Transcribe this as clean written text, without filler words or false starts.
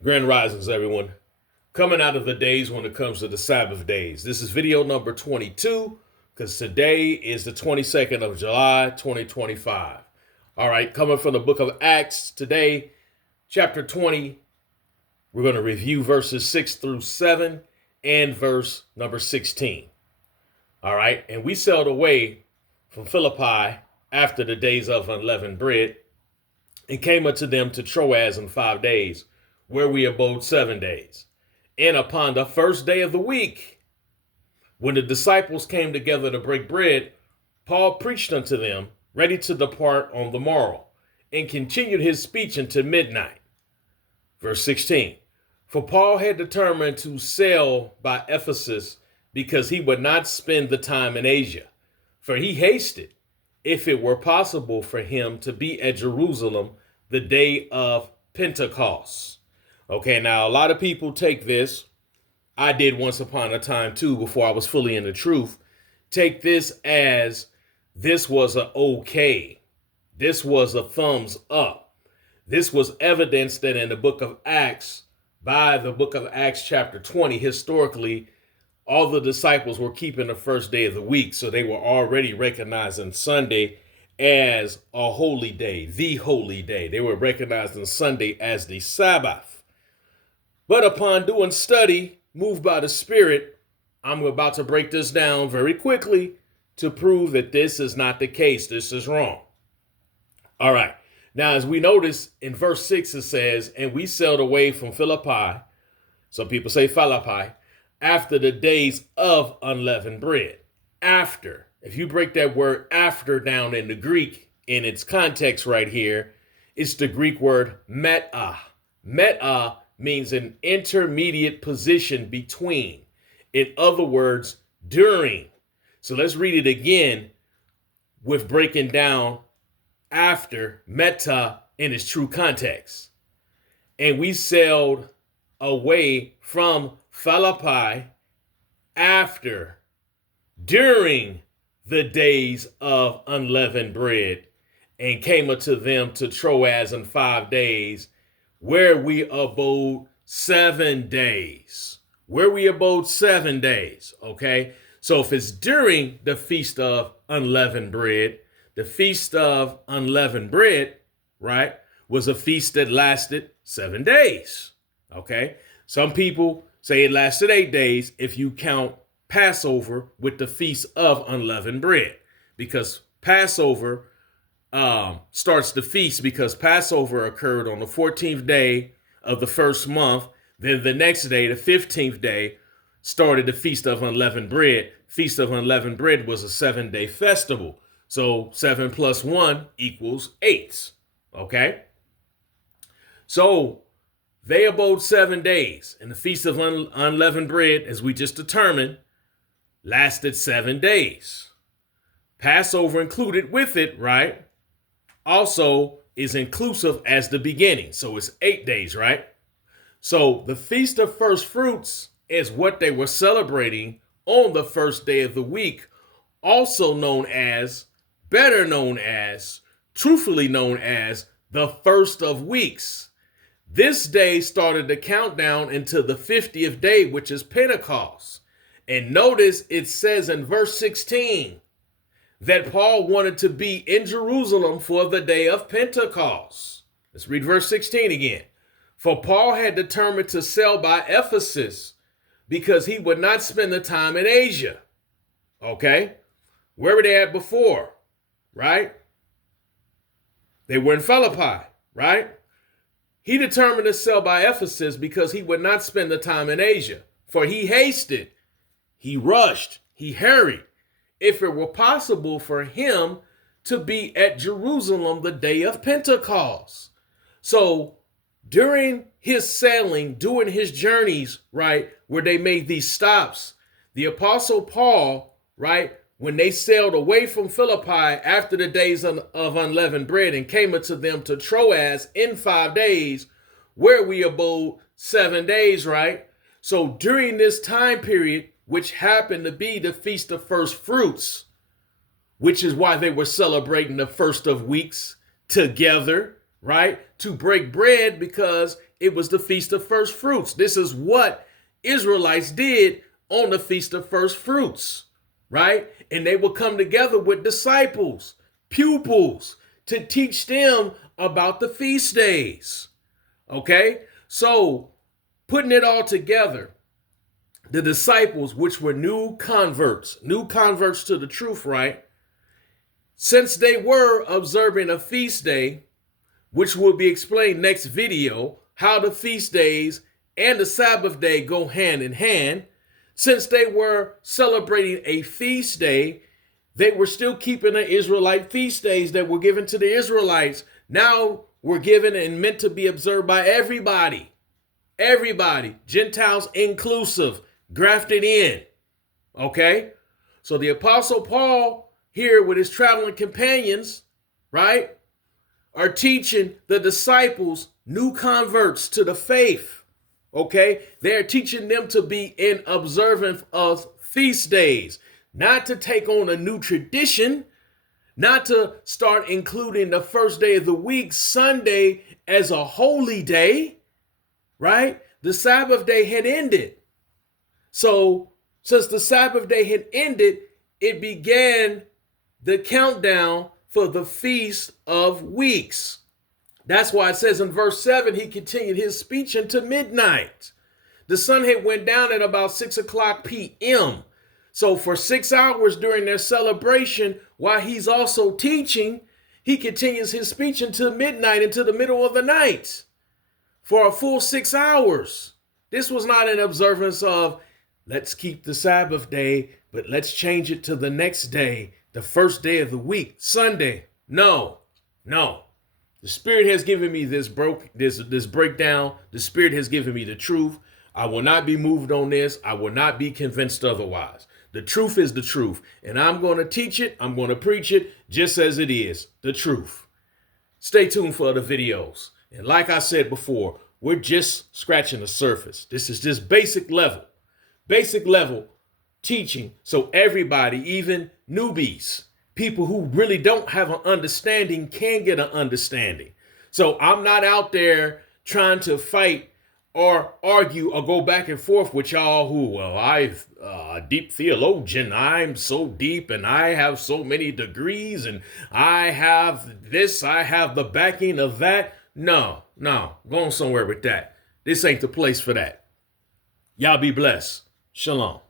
Grand Risings, everyone. Coming out of the days when it comes to the Sabbath days. This is video number 22 because today is the 22nd of July, 2025. All right, coming from the book of Acts today, chapter 20. We're going to review verses 6 through 7 and verse number 16. All right, and we sailed away from Philippi after the days of unleavened bread and came unto them to Troas in 5 days, where we abode 7 days. And upon the first day of the week, when the disciples came together to break bread, Paul preached unto them, ready to depart on the morrow, and continued his speech until midnight. Verse 16. For Paul had determined to sail by Ephesus, because he would not spend the time in Asia. For he hasted, if it were possible for him to be at Jerusalem the day of Pentecost. Okay, now a lot of people take this. I did once upon a time too, before I was fully in the truth. Take this as this was a okay. This was a thumbs up. This was evidence that in the book of Acts, by the book of Acts chapter 20, historically, all the disciples were keeping the first day of the week. So they were already recognizing Sunday as a holy day, the holy day. They were recognizing Sunday as the Sabbath. But upon doing study, moved by the Spirit, I'm about to break this down very quickly to prove that this is not the case. This is wrong. All right. Now, as we notice in verse 6, it says, and we sailed away from Philippi. Some people say Philippi. After the days of unleavened bread. After. If you break that word after down in the Greek, in its context right here, it's the Greek word meta. Meta means an intermediate position between. In other words, during. So let's read it again with breaking down after meta in its true context. And we sailed away from Philippi after, during the days of unleavened bread, and came unto them to Troas in 5 days, where we abode 7 days. Where we abode 7 days, okay? So if it's during the Feast of Unleavened Bread, the Feast of Unleavened Bread, right, was a feast that lasted 7 days, okay? Some people say it lasted 8 days if you count Passover with the Feast of Unleavened Bread, because Passover starts the feast because Passover occurred on the 14th day of the first month. Then the next day, the 15th day, started the Feast of Unleavened Bread. Feast of Unleavened Bread was a 7-day festival. So 7 plus 1 equals 8. Okay? So they abode 7 days, and the Feast of Unleavened Bread, as we just determined, lasted 7 days. Passover included with it, right, also is inclusive as the beginning. So it's 8 days, right? So the Feast of First Fruits is what they were celebrating on the first day of the week, also known as, better known as, truthfully known as, the first of weeks. This day started the countdown into the 50th day, which is Pentecost. And notice it says in verse 16 that Paul wanted to be in Jerusalem for the day of Pentecost. Let's read verse 16 again. For Paul had determined to sail by Ephesus because he would not spend the time in Asia. Okay? Where were they at before? Right? They were in Philippi, right? He determined to sail by Ephesus because he would not spend the time in Asia. For he hasted, he rushed, he hurried, if it were possible for him to be at Jerusalem the day of Pentecost. So during his sailing, during his journeys, right, where they made these stops, the Apostle Paul, right, when they sailed away from Philippi after the days of unleavened bread and came unto them to Troas in 5 days, where we abode 7 days, right? So during this time period, which happened to be the Feast of First Fruits, which is why they were celebrating the first of weeks together, right? To break bread because it was the Feast of First Fruits. This is what Israelites did on the Feast of First Fruits, right? And they would come together with disciples, pupils, to teach them about the feast days. Okay? So, putting it all together, the disciples, which were new converts to the truth, right? Since they were observing a feast day, which will be explained next video, how the feast days and the Sabbath day go hand in hand. Since they were celebrating a feast day, they were still keeping the Israelite feast days that were given to the Israelites. Now were given and meant to be observed by everybody. Everybody, Gentiles inclusive, grafted in. Okay? So the Apostle Paul here with his traveling companions, right, are teaching the disciples, new converts to the faith. Okay? They're teaching them to be in observance of feast days, not to take on a new tradition, not to start including the first day of the week, Sunday, as a holy day, right? The Sabbath day had ended. So, since the Sabbath day had ended, it began the countdown for the Feast of Weeks. That's why it says in verse 7, he continued his speech until midnight. The sun had went down at about 6 o'clock p.m. So for 6 hours during their celebration, while he's also teaching, he continues his speech until midnight, into the middle of the night, for a full 6 hours. This was not an observance of, let's keep the Sabbath day, but let's change it to the next day, the first day of the week, Sunday. No. The Spirit has given me this breakdown. The Spirit has given me the truth. I will not be moved on this. I will not be convinced otherwise. The truth is the truth, and I'm going to teach it. I'm going to preach it just as it is, the truth. Stay tuned for other videos. And like I said before, we're just scratching the surface. This is just basic level teaching. So everybody, even newbies, people who really don't have an understanding, can get an understanding. So I'm not out there trying to fight or argue or go back and forth with y'all who, well, I'm a deep theologian. I'm so deep and I have so many degrees and I have this, I have the backing of that. No, go on somewhere with that. This ain't the place for that. Y'all be blessed. Shalom.